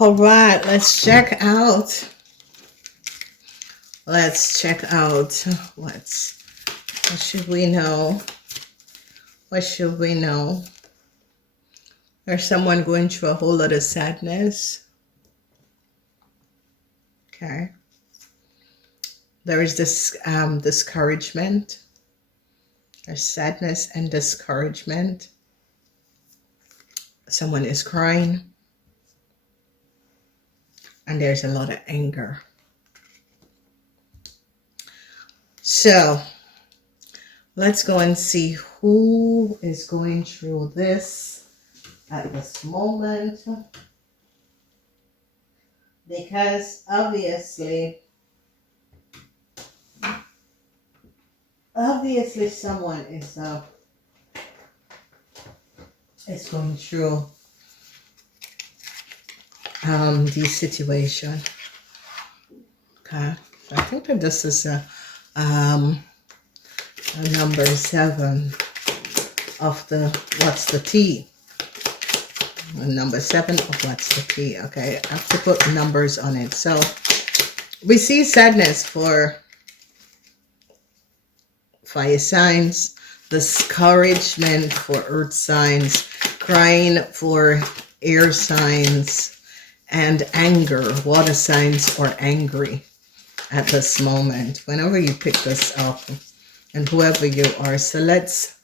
All right, let's check out. Let's check out what should we know? What should we know? There's someone going through a whole lot of sadness. Okay. There is this discouragement. There's sadness and discouragement. Someone is crying. And there's a lot of anger. So let's go and see who is going through this at this moment. Because obviously someone is going through this situation. Okay, I think that this is a number 7 of the what's the tea. Number 7 of what's the tea. Okay, I have to put numbers on it. So we see sadness for fire signs, discouragement for earth signs, crying for air signs, and anger, water signs, or angry at this moment. Whenever you pick this up, and whoever you are. So let's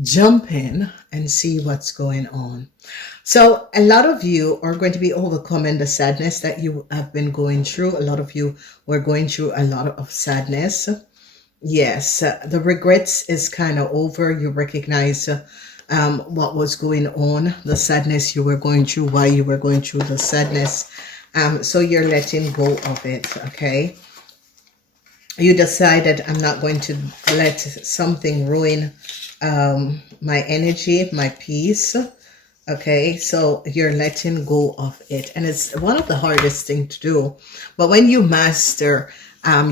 jump in and see what's going on. So a lot of you are going to be overcoming the sadness that you have been going through. A lot of you were going through a lot of sadness. Yes, the regrets is kind of over. You recognize what was going on, the sadness you were going through, why you were going through the sadness. So you're letting go of it, okay? You decided, I'm not going to let something ruin my energy, my peace. Okay, so you're letting go of it. And it's one of the hardest things to do. But when you master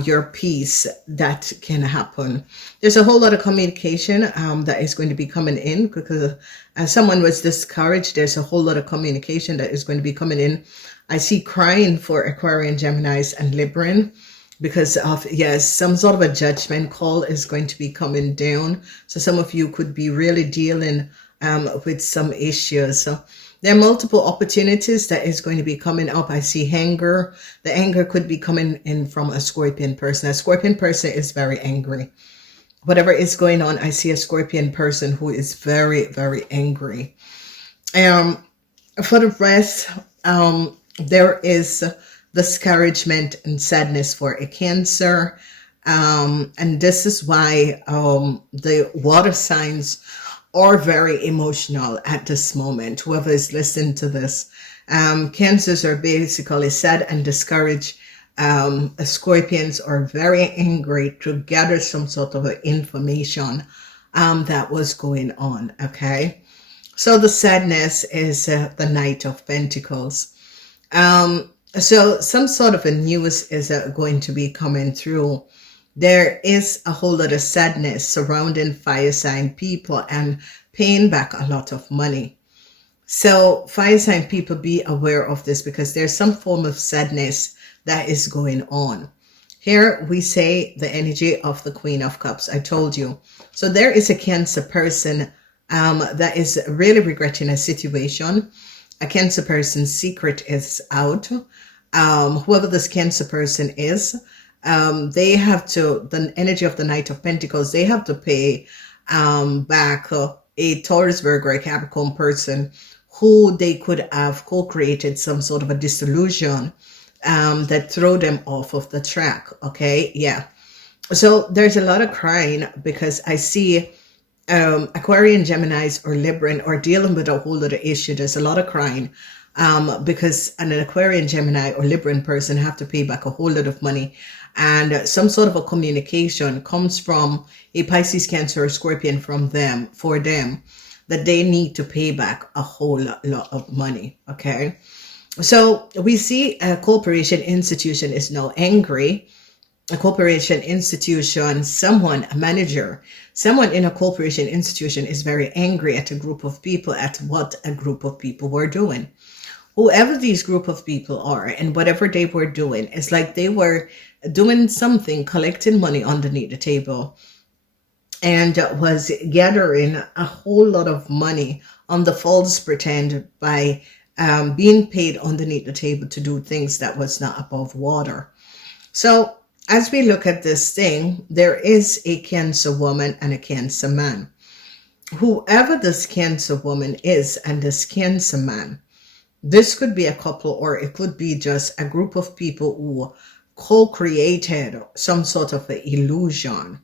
your peace, that can happen. There's a whole lot of communication that is going to be coming in, because as someone was discouraged, there's a whole lot of communication that is going to be coming in. I see crying for Aquarian, Geminis, and Libran, because of, yes, some sort of a judgment call is going to be coming down. So some of you could be really dealing with some issues. So there are multiple opportunities that is going to be coming up. I see anger. The anger could be coming in from a Scorpion person. A Scorpion person is very angry. Whatever is going on, I see a Scorpion person who is very, very angry. For the rest, there is discouragement and sadness for a Cancer. And this is why the water signs are very emotional at this moment. Whoever is listening to this, Cancers are basically sad and discouraged. Scorpions are very angry to gather some sort of information that was going on. Okay, so the sadness is the Knight of Pentacles. So some sort of a news is going to be coming through. There is a whole lot of sadness surrounding fire sign people and paying back a lot of money. So fire sign people, be aware of this, because there's some form of sadness that is going on. Here we say the energy of the Queen of Cups. I told you. So there is a Cancer person that is really regretting a situation. A Cancer person's secret is out. Whoever this Cancer person is, they have to, the energy of the Knight of Pentacles, they have to pay back a Taurus, Virgo, or a Capricorn person who they could have co-created some sort of a disillusion that throw them off of the track. Okay, yeah. So there's a lot of crying, because I see Aquarian, Geminis, or Libran are dealing with a whole lot of issue. There's a lot of crying because an Aquarian, Gemini, or Libran person have to pay back a whole lot of money. And some sort of a communication comes from a Pisces, Cancer, or Scorpion for them, that they need to pay back a whole lot of money. Okay. So we see a corporation institution is now angry. A corporation institution, someone, a manager, someone in a corporation institution is very angry at a group of people, at what a group of people were doing. whoever these group of people are and whatever they were doing, it's like they were doing something, collecting money underneath the table, and was gathering a whole lot of money on the false pretend by being paid underneath the table to do things that was not above water. So as we look at this thing, there is a Cancer woman and a Cancer man. Whoever this Cancer woman is and this Cancer man, this could be a couple, or it could be just a group of people who co-created some sort of an illusion.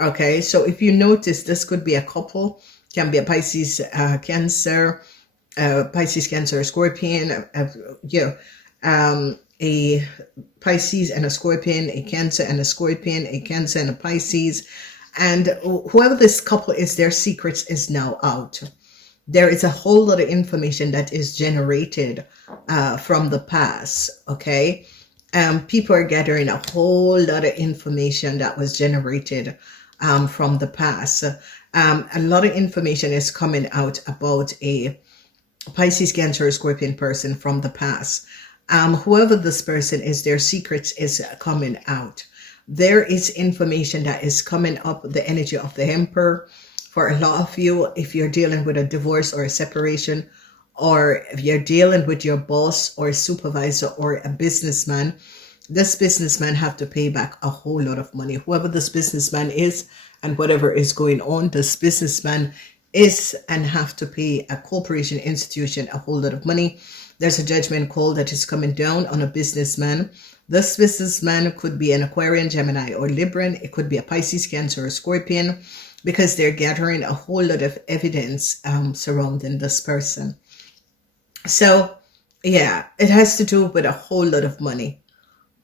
Okay, so if you notice, this could be a couple, can be a Pisces, Cancer, Pisces, Cancer, Scorpion, a Pisces and a Scorpion, a Cancer and a Scorpion, a Cancer and a Pisces. And whoever this couple is, their secrets is now out. There is a whole lot of information that is generated from the past, okay? People are gathering a whole lot of information that was generated from the past. A lot of information is coming out about a Pisces, Cancer, Scorpion person from the past. Whoever this person is, their secrets is coming out. There is information that is coming up, the energy of the Emperor. For a lot of you, if you're dealing with a divorce or a separation, or if you're dealing with your boss or supervisor or a businessman, this businessman have to pay back a whole lot of money. Whoever this businessman is and whatever is going on, this businessman is and have to pay a corporation institution a whole lot of money. There's a judgment call that is coming down on a businessman. This businessman could be an Aquarian, Gemini, or Libran. It could be a Pisces, Cancer, or Scorpion, because they're gathering a whole lot of evidence surrounding this person. So, yeah, it has to do with a whole lot of money.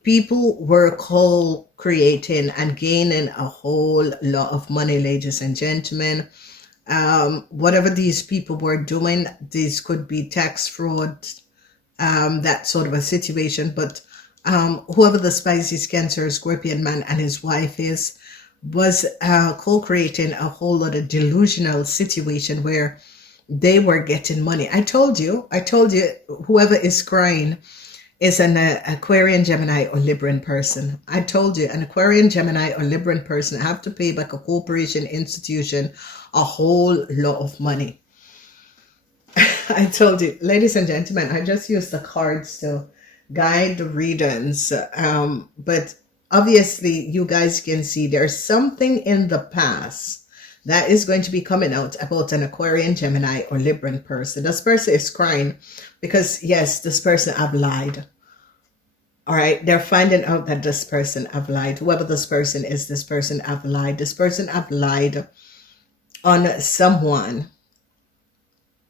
People were co-creating and gaining a whole lot of money, ladies and gentlemen. Whatever these people were doing, this could be tax fraud, that sort of a situation. But whoever the Pisces, Cancer, Scorpion man and his wife is, was co-creating a whole lot of delusional situation where they were getting money. I told you, whoever is crying is an Aquarian, Gemini, or Libran person. I told you, an Aquarian, Gemini, or Libran person have to pay back a corporation institution a whole lot of money. I told you, ladies and gentlemen, I just use the cards to guide the readings. But obviously, you guys can see there's something in the past that is going to be coming out about an Aquarian, Gemini, or Libran person. This person is crying because, yes, this person have lied. All right, they're finding out that this person have lied. Whoever this person is, this person have lied. This person have lied on someone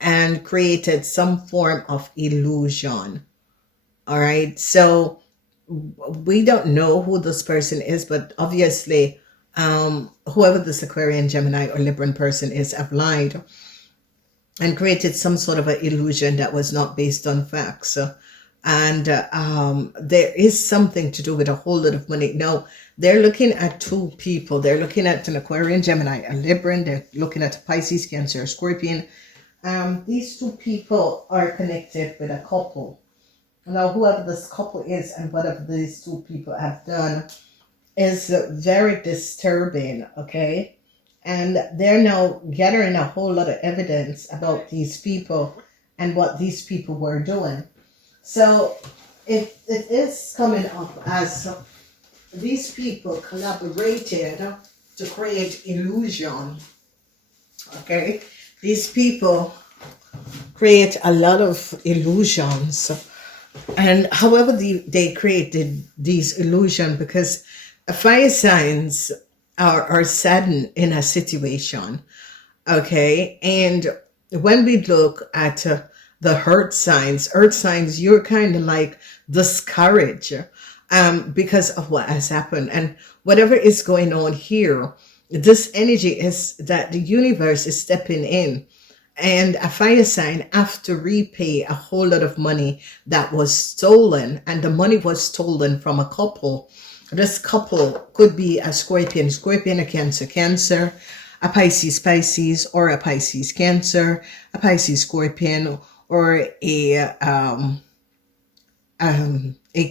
and created some form of illusion. All right, so we don't know who this person is, but obviously, whoever this Aquarian, Gemini, or Libran person is have lied and created some sort of an illusion that was not based on facts. And there is something to do with a whole lot of money. Now, they're looking at two people. They're looking at an Aquarian, Gemini, a Libran. They're looking at a Pisces, Cancer, Scorpion. These two people are connected with a couple. Now, whoever this couple is and whatever these two people have done is very disturbing, okay? And they're now gathering a whole lot of evidence about these people and what these people were doing. So it is coming up as these people collaborated to create illusion, okay? These people create a lot of illusions. And however they created these illusions, because fire signs are saddened in a situation, okay? And when we look at the earth signs, you're kind of like discouraged because of what has happened. And whatever is going on here, this energy is that the universe is stepping in. And a fire sign have to repay a whole lot of money that was stolen. And the money was stolen from a couple. This couple could be a Scorpion, a Cancer, a Pisces, or a Pisces, Cancer, a Pisces, Scorpion, or a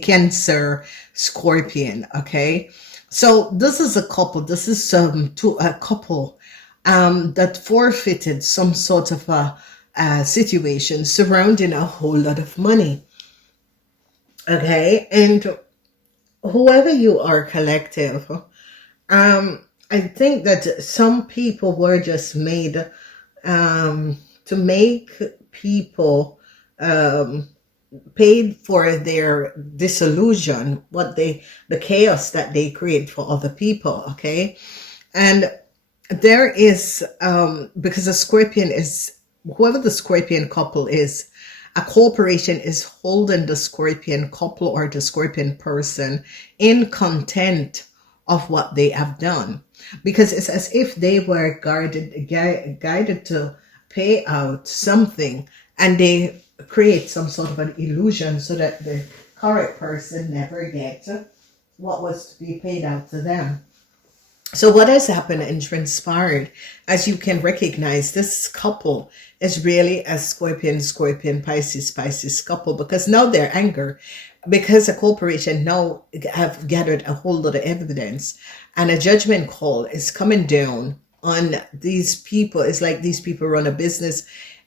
Cancer Scorpion. Okay, so this is a couple. This is to a couple that forfeited some sort of a situation surrounding a whole lot of money. Okay, and whoever you are, collective, I think that some people were just made to make people paid for their disillusion, the chaos that they create for other people. Okay, and there is because a Scorpion is, whoever the Scorpion couple is, a corporation is holding the Scorpion couple or the Scorpion person in contempt of what they have done, because it's as if they were guided to pay out something, and they create some sort of an illusion so that the correct person never gets what was to be paid out to them. So what has happened and transpired, as you can recognize, this couple is really a Scorpion, Pisces couple, because now they're angry because a corporation now have gathered a whole lot of evidence, and a judgment call is coming down on these people. It's like these people run a business,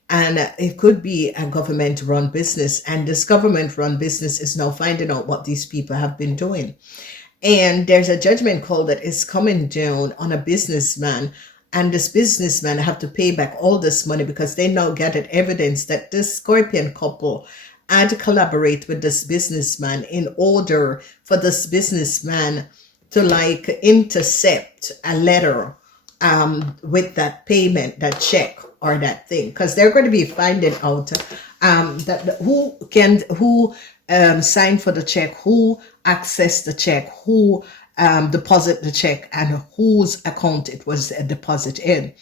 and it could be a government run business, and this government run business is now finding out what these people have been doing. And there's a judgment call that is coming down on a businessman, and this businessman have to pay back all this money because they now gathered evidence that this Scorpion couple had to collaborate with this businessman in order for this businessman to like intercept a letter with that payment, that check or that thing, because they're going to be finding out that who signed for the check, who accessed the check, who deposit the check, and whose account it was a deposit in.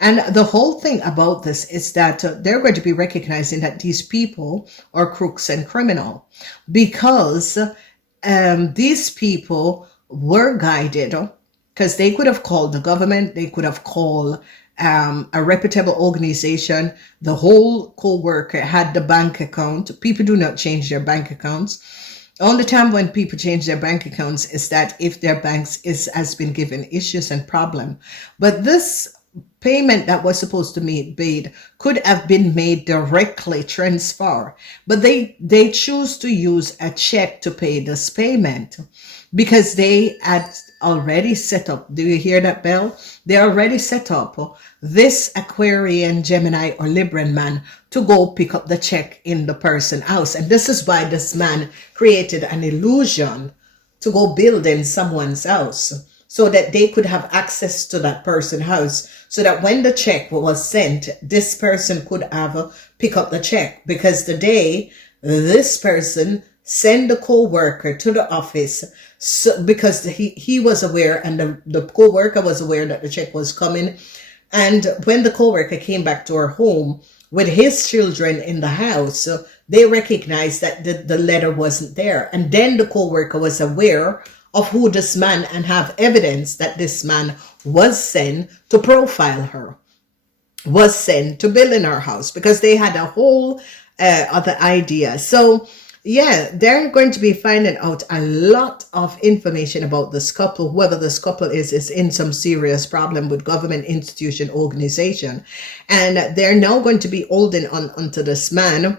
And the whole thing about this is that they're going to be recognizing that these people are crooks and criminal, because these people were guided, because they could have called the government, they could have called a reputable organization. The whole co-worker had the bank account. People do not change their bank accounts. Only time when people change their bank accounts is that if their banks has been given issues and problem. But this payment that was supposed to be made could have been made directly transfer, but they choose to use a check to pay this payment because they had already set up. Do you hear that bell? They already set up this Aquarian, Gemini, or Libran man to go pick up the check in the person's house. And this is why this man created an illusion to go build in someone's house so that they could have access to that person's house, so that when the check was sent, this person could have pick up the check. Because the day this person send the co-worker to the office, so because he was aware, and the co-worker was aware that the check was coming. And when the co-worker came back to her home with his children in the house, they recognized that the letter wasn't there. And then the co-worker was aware of who this man, and have evidence that this man was sent to profile her, was sent to build in her house, because they had a whole other idea. So yeah, they're going to be finding out a lot of information about this couple. Whoever this couple is in some serious problem with government, institution, organization. And they're now going to be holding onto this man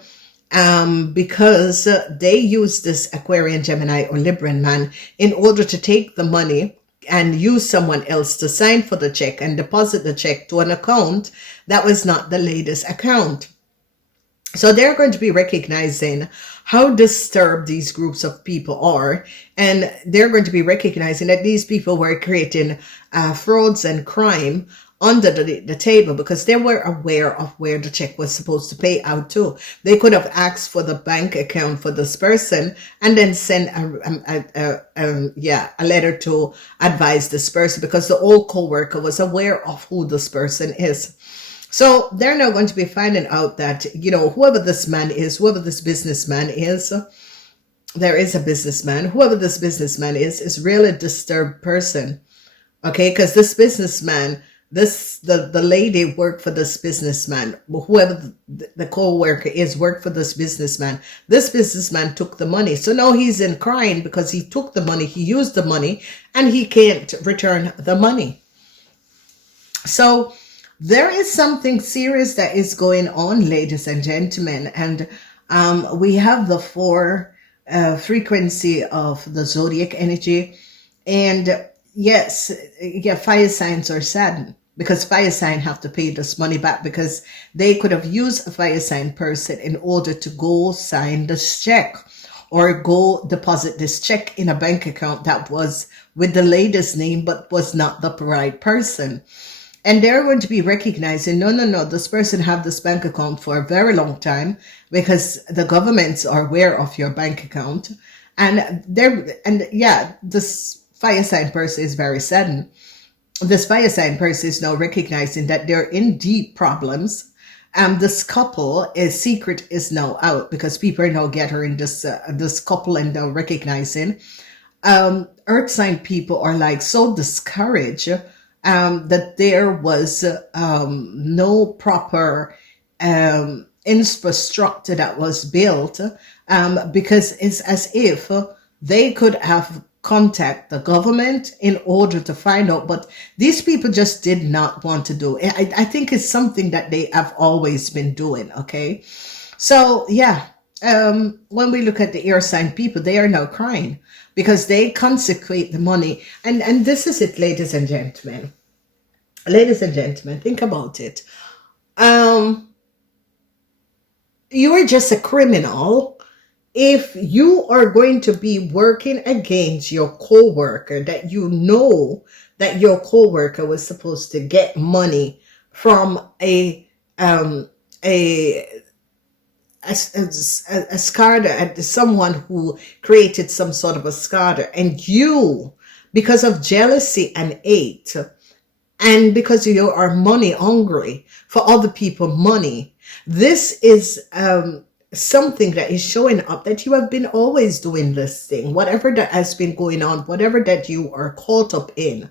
because they use this Aquarian, Gemini, or Libran man in order to take the money and use someone else to sign for the check and deposit the check to an account that was not the lady's account. So they're going to be recognizing how disturbed these groups of people are, and they're going to be recognizing that these people were creating frauds and crime under the table, because they were aware of where the check was supposed to pay out to. They could have asked for the bank account for this person and then send a letter to advise this person, because the old co-worker was aware of who this person is. So they're now going to be finding out that, you know, whoever this man is, whoever this businessman is, there is a businessman, whoever this businessman is really a disturbed person. Okay, because this businessman the lady worked for this businessman. Whoever the co-worker is worked for this businessman. This businessman took the money. So now he's in crying because he took the money, he used the money, and he can't return the money. So there is something serious that is going on, ladies and gentlemen. And we have the 4 frequency of the zodiac energy. And yes, yeah, fire signs are saddened because fire sign have to pay this money back because they could have used a fire sign person in order to go sign this check or go deposit this check in a bank account that was with the lady's name but was not the right person. And they're going to be recognizing, no, this person have this bank account for a very long time because the governments are aware of your bank account. And this fire sign person is very saddened. This fire sign person is now recognizing that they're in deep problems. This couple, a secret is now out because people are now gathering this couple and they're recognizing. Earth sign people are like so discouraged that there was no proper infrastructure that was built because it's as if they could have contact the government in order to find out, but these people just did not want to do it. I think it's something that they have always been doing. Okay, so yeah, when we look at the air sign people, they are now crying because they consecrate the money, and this is it, ladies and gentlemen. Ladies and gentlemen, think about it. You are just a criminal if you are going to be working against your co-worker that you know that your co-worker was supposed to get money from a SCADA, someone who created some sort of a SCADA, and you, because of jealousy and hate, and because you are money hungry for other people money, this is something that is showing up that you have been always doing this thing. Whatever that has been going on, whatever that you are caught up in,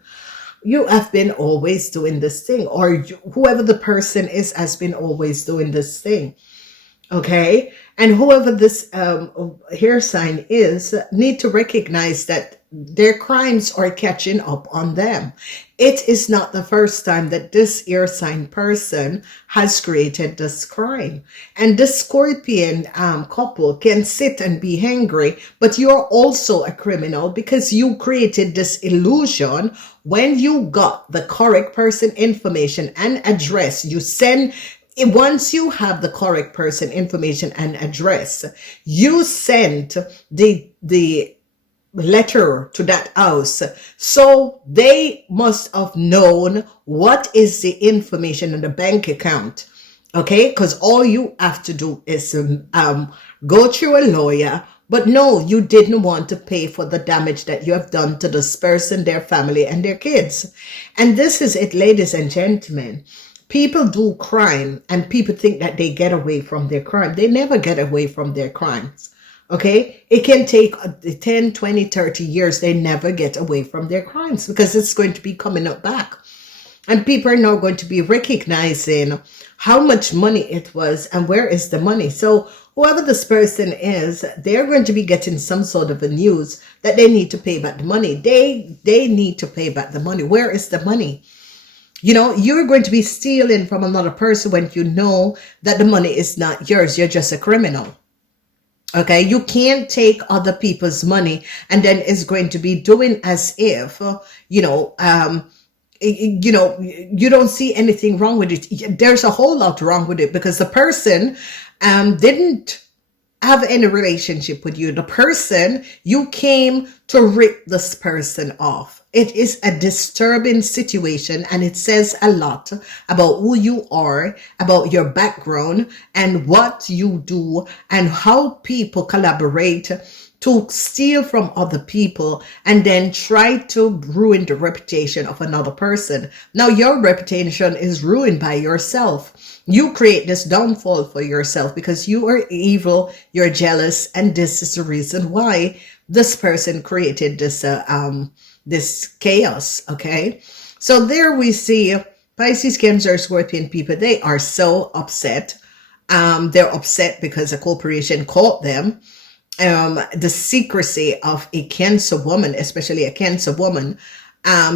you have been always doing this thing, or whoever the person is has been always doing this thing. Okay, and whoever this hair sign is need to recognize that their crimes are catching up on them. It is not the first time that this air sign person has created this crime. And this Scorpion couple can sit and be angry, but you're also a criminal because you created this illusion. When you got the correct person information and address, you send. Once you have the correct person information and address, you send the letter to that house. So they must have known what is the information in the bank account. Okay, because all you have to do is go through a lawyer. But no, you didn't want to pay for the damage that you have done to this person, their family, and their kids. And this is it, ladies and gentlemen. People do crime and people think that they get away from their crime. They never get away from their crimes. Okay? It can take 10, 20, 30 years. They never get away from their crimes because it's going to be coming up back. And people are now going to be recognizing how much money it was and where is the money. So whoever this person is, they're going to be getting some sort of a news that they need to pay back the money. They need to pay back the money. Where is the money? You know, you're going to be stealing from another person when you know that the money is not yours. You're just a criminal. Okay, you can't take other people's money and then it's going to be doing as if, you don't see anything wrong with it. There's a whole lot wrong with it because the person didn't have any relationship with you. The person, you came to rip this person off. It is a disturbing situation and it says a lot about who you are, about your background and what you do and how people collaborate to steal from other people and then try to ruin the reputation of another person. Now your reputation is ruined by yourself. You create this downfall for yourself because you are evil, you're jealous, and this is the reason why this person created this this chaos. Okay, so there we see Pisces, Cancer, Scorpion people, they are so upset. They're upset because a corporation caught them. The secrecy of a Cancer woman, especially a Cancer woman,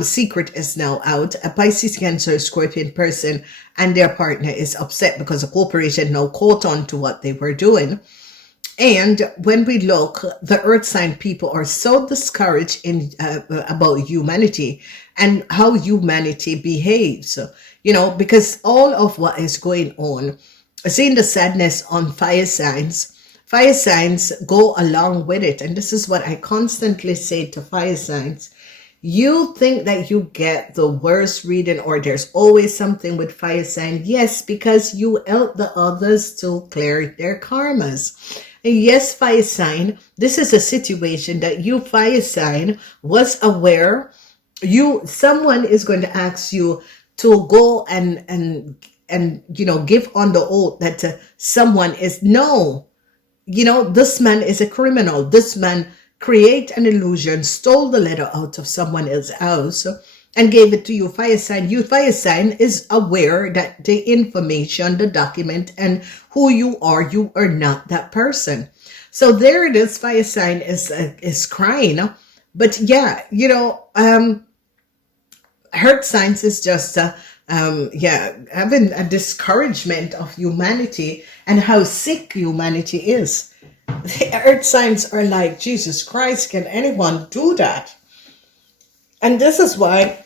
secret is now out. A Pisces, Cancer, Scorpion person and their partner is upset because a corporation now caught on to what they were doing. And when we look, the earth sign people are so discouraged about humanity and how humanity behaves, because all of what is going on, seeing the sadness on fire signs go along with it. And this is what I constantly say to fire signs. You think that you get the worst reading or there's always something with fire sign. Yes, because you help the others to clear their karmas. And yes, fire sign, this is a situation that you, fire sign, was aware. Someone is going to ask you to go and give on the oath that someone is, no, this man is a criminal. This man create an illusion, stole the letter out of someone else's house and gave it to you, fire sign. You, fire sign, is aware that the information, the document, and who you are not that person. So there it is, fire sign is crying. But yeah, earth signs is just having a discouragement of humanity and how sick humanity is. The earth signs are like, Jesus Christ, can anyone do that? And this is why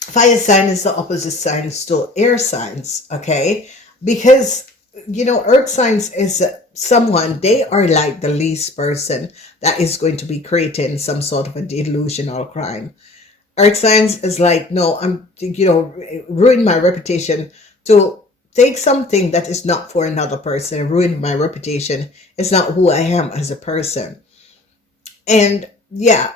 fire sign is the opposite sign to air signs, okay? Because, earth signs is someone, they are like the least person that is going to be creating some sort of a delusional crime. Earth signs is like, no, I'm, ruin my reputation to take something that is not for another person, ruin my reputation. It's not who I am as a person. And yeah,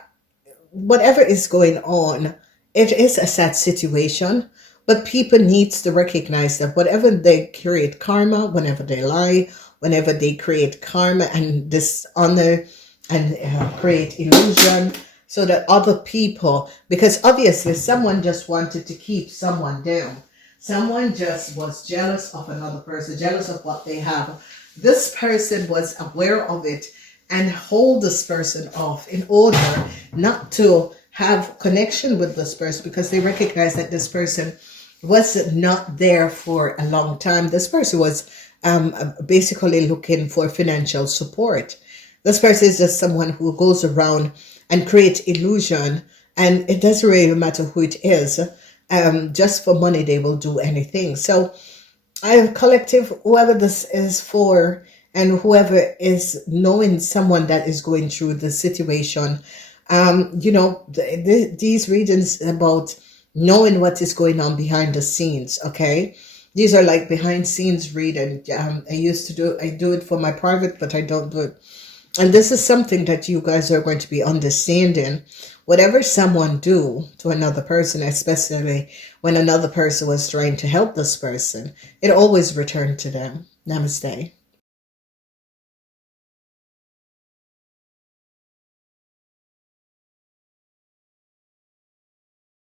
whatever is going on, it is a sad situation, but people need to recognize that whatever they create karma, whenever they lie, whenever they create karma and dishonor and create illusion, so that other people, because obviously someone just wanted to keep someone down. Someone just was jealous of another person, jealous of what they have. This person was aware of it and hold this person off in order not to have connection with this person because they recognize that this person was not there for a long time. This person was basically looking for financial support. This person is just someone who goes around and creates illusion, and it doesn't really matter who it is. Just for money, they will do anything. So collective, whoever this is for, and whoever is knowing someone that is going through the situation, these readings about knowing what is going on behind the scenes, okay? These are like behind scenes reading. I do it for my private, but I don't do it. And this is something that you guys are going to be understanding. Whatever someone do to another person, especially when another person was trying to help this person, it always returned to them. Namaste.